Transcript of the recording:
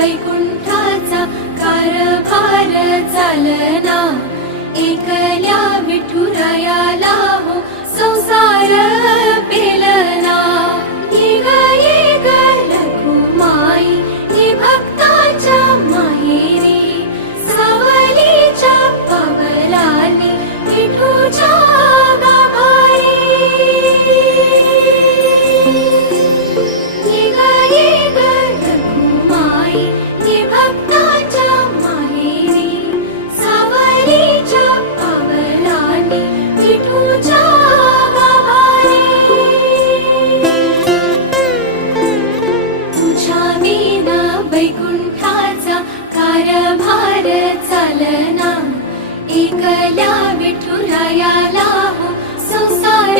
वैकुंठाचा कारभार चालना, एकल्या विठुरायाला हो संसार पेलना। येग येग रखुमाई हे भक्ताच्या माहेरी, सावलीच्या पावलांनी विठूच्या गाभारी। येग येग रखुमाई हे भक्ताच्या माहेरी, सावलीच्या पावलांनी विठूच्या गाभारी। तुझ्या विना वैकुंठाचा कारभार चालना, एकल्या विठुरायाला हो संसार